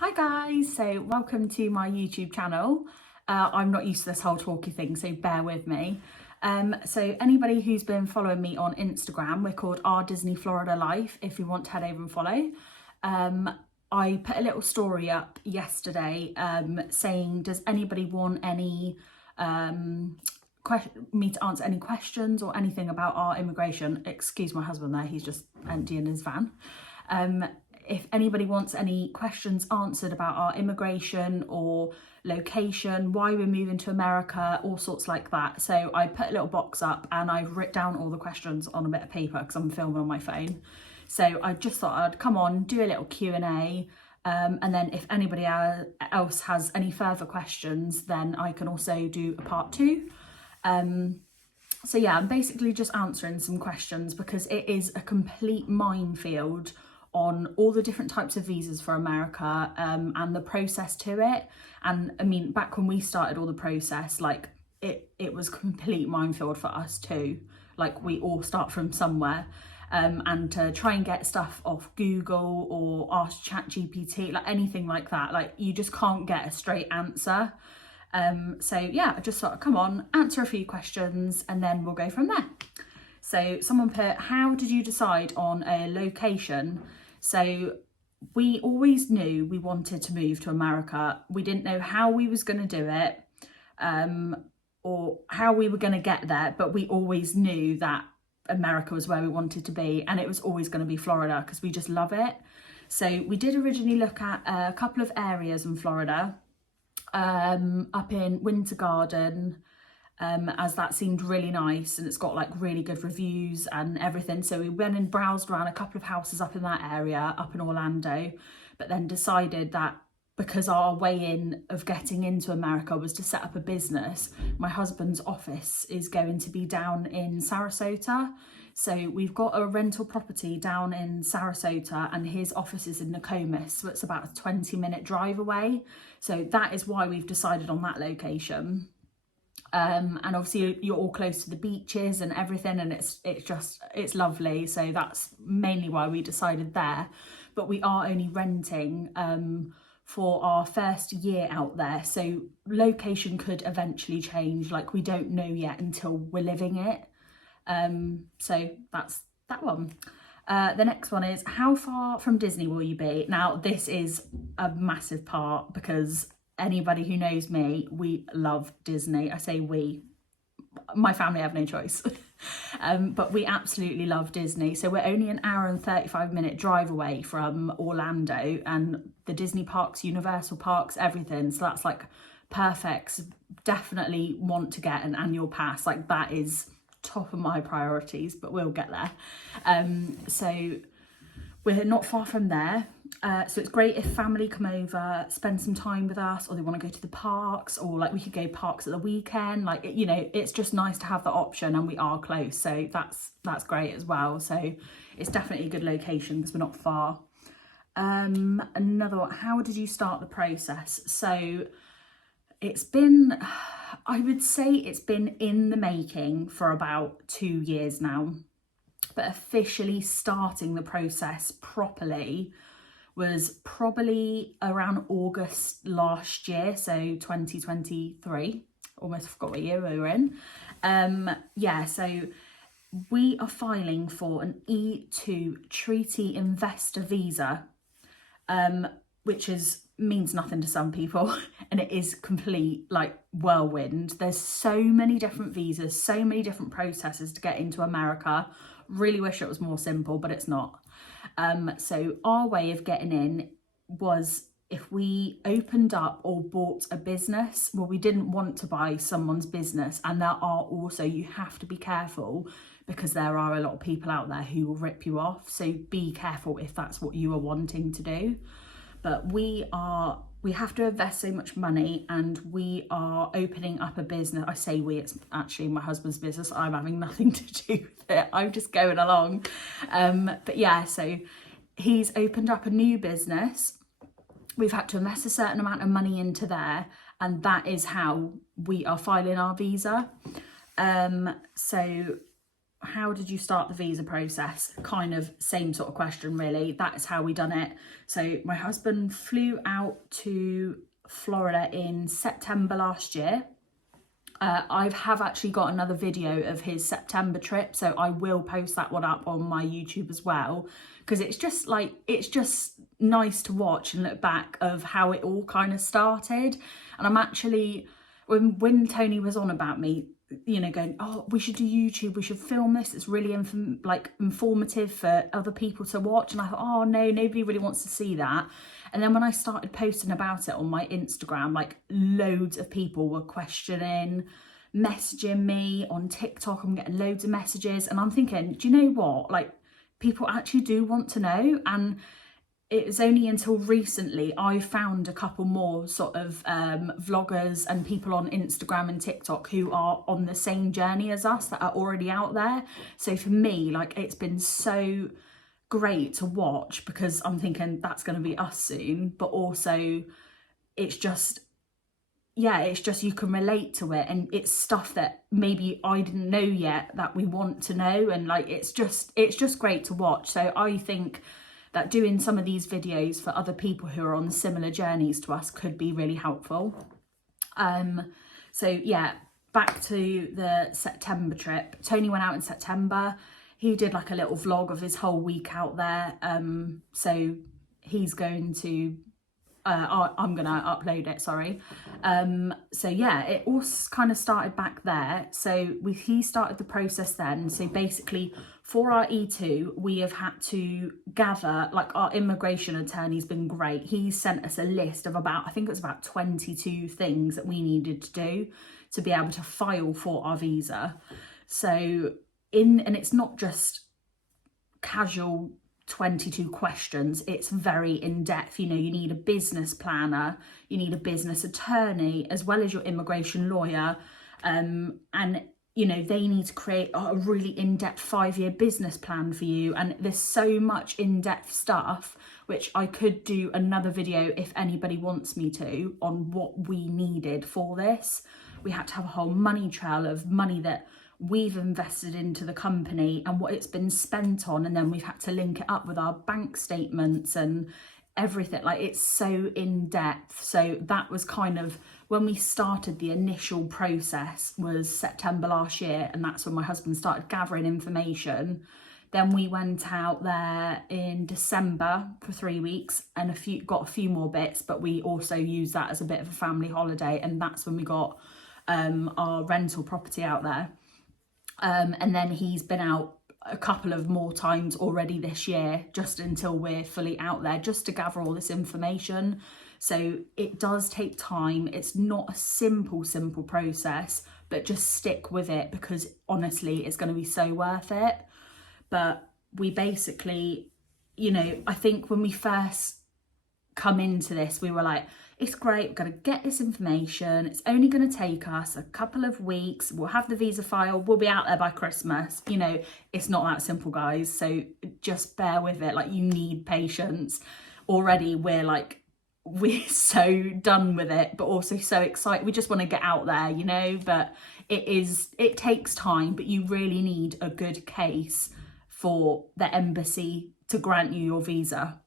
Hi guys, so welcome to my YouTube channel. I'm not used to this whole talky thing, so bear with me. So anybody who's been following me on Instagram, we're called Our Disney Florida Life, if you want to head over and follow. I put a little story up yesterday saying, does anybody want any me to answer any questions or anything about our immigration? Excuse my husband there, he's just emptying his van. If anybody wants any questions answered about our immigration or location, why we're moving to America, all sorts like that. So I put a little box up and I've written down all the questions on a bit of paper because I'm filming on my phone. So I just thought I'd come on, do a little Q&A, and then if anybody else has any further questions, then I can also do a part 2. So yeah, I'm basically just answering some questions because it is a complete minefield on all the different types of visas for America and the process to it. And I mean, back when we started all the process, like it was complete minefield for us too. Like we all start from somewhere, and to try and get stuff off Google or ask ChatGPT, like anything like that, like you just can't get a straight answer. So yeah, I just thought I'd come on, answer a few questions and then we'll go from there. So someone put, how did you decide on a location? So we always knew we wanted to move to America. We didn't know how we was going to do it, or how we were going to get there, but we always knew that America was where we wanted to be, and it was always going to be Florida because we just love it. So we did originally look at a couple of areas in Florida, up in Winter Garden, as that seemed really nice and it's got like really good reviews and everything. So we went and browsed around a couple of houses up in that area, up in Orlando, but then decided that because our way in of getting into America was to set up a business, my husband's office is going to be down in Sarasota. So we've got a rental property down in Sarasota and his office is in Nokomis, so it's about a 20-minute drive away. So that is why we've decided on that location. And obviously you're all close to the beaches and everything, and it's lovely. So that's mainly why we decided there. But we are only renting for our first year out there. So location could eventually change. Like we don't know yet until we're living it. So that's that one. The next one is, how far from Disney will you be? Now this is a massive part because anybody who knows me, we love Disney. I say we, my family have no choice. But we absolutely love Disney. So we're only an hour and 35-minute drive away from Orlando and the Disney parks, Universal parks, everything. So that's like perfect. Definitely want to get an annual pass. Like that is top of my priorities, but we'll get there. So we're not far from there. So it's great if family come over, spend some time with us, or they want to go to the parks, or like we could go parks at the weekend. Like, you know, it's just nice to have the option, and we are close. So that's great as well. So it's definitely a good location because we're not far. Another one, how did you start the process? So it's been, I would say it's been in the making for about 2 years now, but officially starting the process properly was probably around August last year, so 2023. Almost forgot what year we were in. Yeah, so we are filing for an E2 Treaty Investor Visa, which means nothing to some people, and it is complete like whirlwind. There's so many different visas, so many different processes to get into America. Really wish it was more simple, but it's not. So our way of getting in was if we opened up or bought a business. Well, we didn't want to buy someone's business, and there are also, you have to be careful because there are a lot of people out there who will rip you off. So be careful if that's what you are wanting to do. But we have to invest so much money, and we are opening up a business. I say we, it's actually my husband's business. I'm having nothing to do with it. I'm just going along. But yeah, so he's opened up a new business. We've had to invest a certain amount of money into there, and that is how we are filing our visa. So how did you start the visa process? Kind of same sort of question, really. That is how we done it. So my husband flew out to Florida in September last year. I have actually got another video of his September trip, so I will post that one up on my YouTube as well, because it's just nice to watch and look back of how it all kind of started. And I'm actually, when Tony was on about me, you know, going, oh, we should do YouTube, we should film this, it's really informative for other people to watch, and I thought, oh no, nobody really wants to see that. And then when I started posting about it on my Instagram, like loads of people were questioning, messaging me on TikTok. I'm getting loads of messages, and I'm thinking, do you know what, like, people actually do want to know. And it was only until recently I found a couple more sort of vloggers and people on Instagram and TikTok who are on the same journey as us, that are already out there. So for me, like, it's been so great to watch, because I'm thinking that's going to be us soon, but also it's just, yeah, it's just, you can relate to it, and it's stuff that maybe I didn't know yet that we want to know, and like it's just great to watch. So I think that doing some of these videos for other people who are on similar journeys to us could be really helpful. So yeah, back to the September trip. Tony went out in September. He did like a little vlog of his whole week out there. So he's going to, I'm going to upload it, sorry. So yeah, it all kind of started back there. So he started the process then. So basically for our E2, we have had to gather, like, our immigration attorney's been great. He sent us a list of about, I think it was about 22 things that we needed to do to be able to file for our visa. So and it's not just casual 22 questions, it's very in-depth. You know, you need a business planner, you need a business attorney, as well as your immigration lawyer, and you know, they need to create a really in-depth 5-year business plan for you. And there's so much in-depth stuff, which I could do another video if anybody wants me to, on what we needed for this. We had to have a whole money trail of money that we've invested into the company and what it's been spent on, and then we've had to link it up with our bank statements and everything. Like, it's so in depth. So that was kind of when we started. The initial process was September last year, and that's when my husband started gathering information. Then we went out there in December for 3 weeks and got a few more bits, but we also used that as a bit of a family holiday, and that's when we got our rental property out there. And then he's been out a couple of more times already this year, just until we're fully out there, just to gather all this information. So it does take time. It's not a simple process, but just stick with it, because honestly, it's going to be so worth it. But we basically, you know, I think when we first come into this, we were like, it's great, we're going to get this information, it's only going to take us a couple of weeks, we'll have the visa file, we'll be out there by Christmas. You know, it's not that simple, guys, so just bear with it. Like, you need patience. Already we're so done with it, but also so excited. We just want to get out there, you know. But it takes time, but you really need a good case for the embassy to grant you your visa.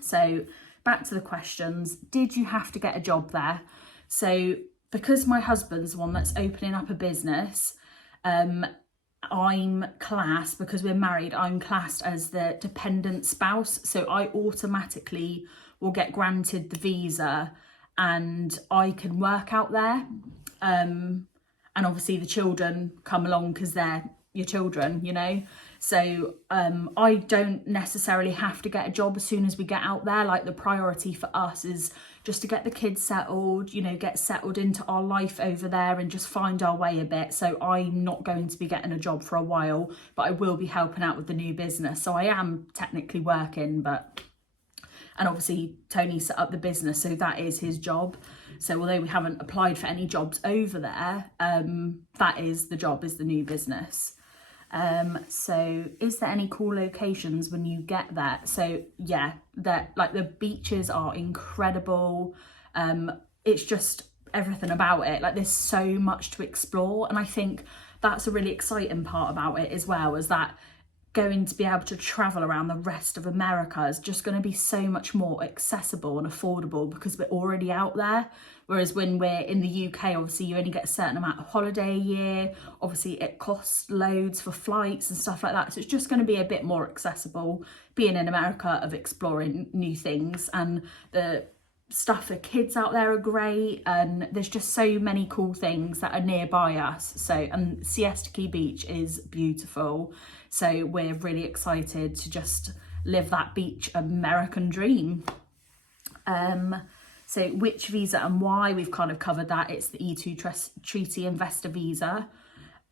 So back to the questions. Did you have to get a job there? So because my husband's the one that's opening up a business, I'm classed, because we're married, I'm classed as the dependent spouse. So I automatically will get granted the visa and I can work out there. And obviously the children come along because they're your children, you know. So I don't necessarily have to get a job as soon as we get out there. Like, the priority for us is just to get the kids settled, you know, get settled into our life over there and just find our way a bit. So I'm not going to be getting a job for a while, but I will be helping out with the new business. So I am technically working, and obviously Tony set up the business, so that is his job. So although we haven't applied for any jobs over there, that is the job, is the new business. So is there any cool locations when you get there? So yeah, the beaches are incredible. It's just everything about it. Like, there's so much to explore. And I think that's a really exciting part about it as well, is that going to be able to travel around the rest of America is just going to be so much more accessible and affordable because we're already out there. Whereas when we're in the UK, obviously you only get a certain amount of holiday a year. Obviously it costs loads for flights and stuff like that. So it's just going to be a bit more accessible being in America, of exploring new things. And the stuff for kids out there are great, and there's just so many cool things that are nearby us. So, and Siesta Key Beach is beautiful, so we're really excited to just live that beach American dream. So which visa and why, we've kind of covered that. It's the E2 Treaty Investor Visa.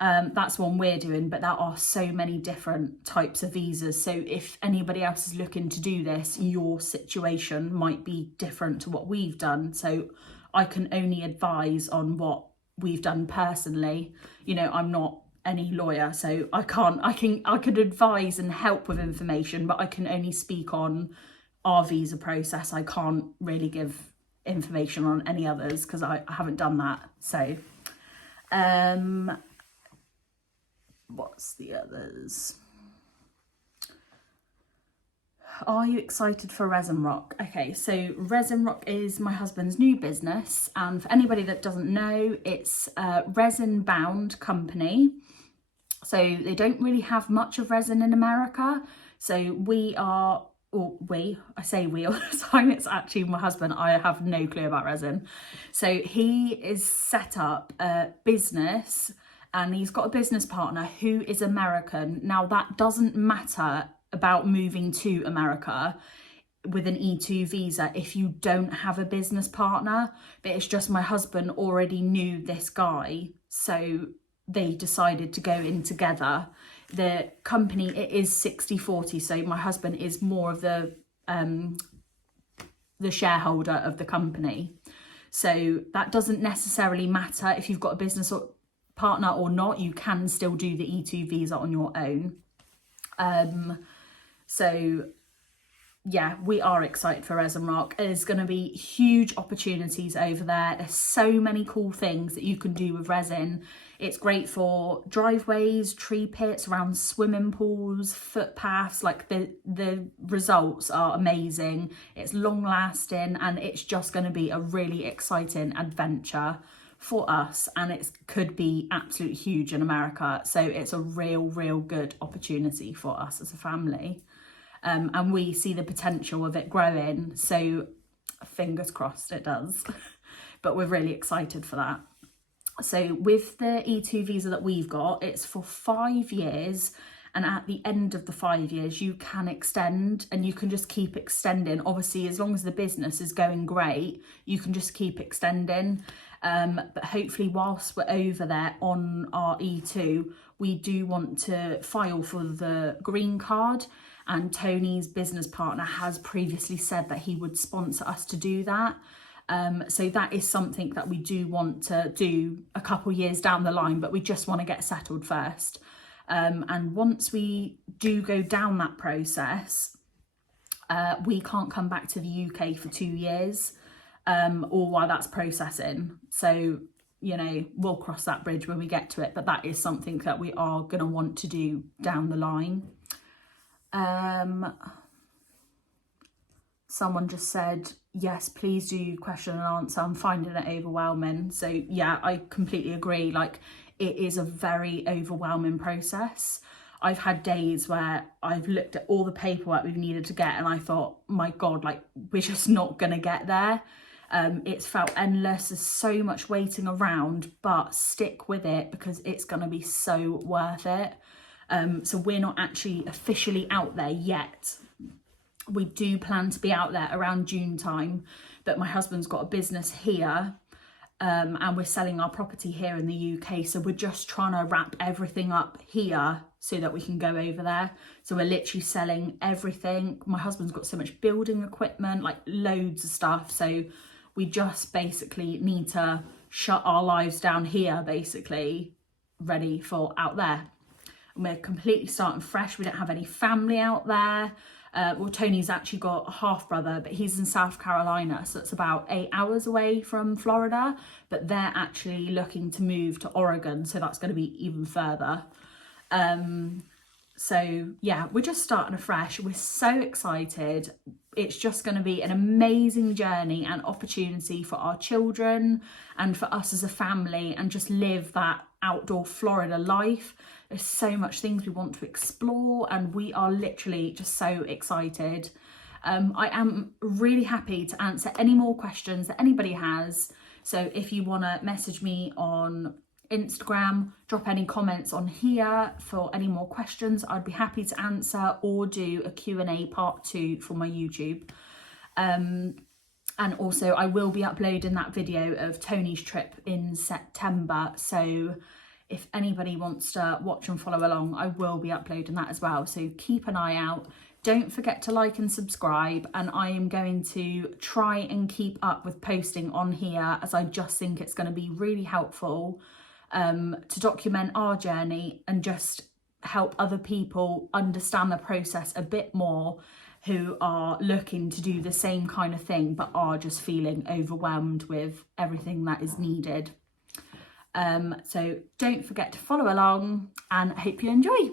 That's one we're doing, but there are so many different types of visas. So if anybody else is looking to do this, your situation might be different to what we've done. So I can only advise on what we've done personally. You know, I'm not any lawyer, so I could advise and help with information, but I can only speak on our visa process. I can't really give information on any others because I haven't done that. So, what's the others? Are you excited for ResinRock? Okay, so ResinRock is my husband's new business, and for anybody that doesn't know, it's a resin-bound company. So they don't really have much of resin in America. So I say we all the time, it's actually my husband. I have no clue about resin. So he is set up a business, and he's got a business partner who is American. Now that doesn't matter about moving to America with an E2 visa if you don't have a business partner, but it's just my husband already knew this guy, so they decided to go in together. The company, it is 60-40, so my husband is more of the shareholder of the company. So that doesn't necessarily matter if you've got a business partner or not. You can still do the E2 visa on your own. So yeah, we are excited for ResinRock. There's going to be huge opportunities over there. There's so many cool things that you can do with resin. It's great for driveways, tree pits, around swimming pools, footpaths. Like the results are amazing. It's long lasting, and it's just going to be a really exciting adventure for us, and it could be absolutely huge in America. So it's a real good opportunity for us as a family. And we see the potential of it growing, so fingers crossed it does. But we're really excited for that. So with the E2 visa that we've got, it's for 5 years, and at the end of the 5 years you can extend, and you can just keep extending. Obviously, as long as the business is going great, you can just keep extending. But hopefully whilst we're over there on our E2, we do want to file for the green card. And Tony's business partner has previously said that he would sponsor us to do that. So that is something that we do want to do a couple years down the line, but we just want to get settled first. And once we do go down that process, we can't come back to the UK for 2 years, or while that's processing. So, you know, we'll cross that bridge when we get to it, but that is something that we are going to want to do down the line. Someone just said, yes, please do question and answer. I'm finding it overwhelming. So yeah, I completely agree. Like, it is a very overwhelming process. I've had days where I've looked at all the paperwork we've needed to get, and I thought, my God, like, we're just not going to get there. It's felt endless. There's so much waiting around, but stick with it because it's going to be so worth it. So we're not actually officially out there yet. We do plan to be out there around June time, but my husband's got a business here, and we're selling our property here in the UK. So we're just trying to wrap everything up here so that we can go over there. So we're literally selling everything. My husband's got so much building equipment, like loads of stuff. So we just basically need to shut our lives down here, basically, ready for out there. And we're completely starting fresh. We don't have any family out there. well, Tony's actually got a half brother, but he's in South Carolina, so it's about 8 hours away from Florida, but they're actually looking to move to Oregon, so that's going to be even further. So yeah, we're just starting afresh. We're so excited. It's just going to be an amazing journey and opportunity for our children and for us as a family, and just live that outdoor Florida life. There's so much things we want to explore, and we are literally just so excited. I am really happy to answer any more questions that anybody has. So if you want to message me on Instagram, drop any comments on here for any more questions, I'd be happy to answer, or do a Q&A part 2 for my YouTube. And also I will be uploading that video of Tony's trip in September, so if anybody wants to watch and follow along, I will be uploading that as well, so keep an eye out. Don't forget to like and subscribe, and I am going to try and keep up with posting on here, as I just think it's going to be really helpful to document our journey and just help other people understand the process a bit more, who are looking to do the same kind of thing but are just feeling overwhelmed with everything that is needed. So don't forget to follow along, and I hope you enjoy.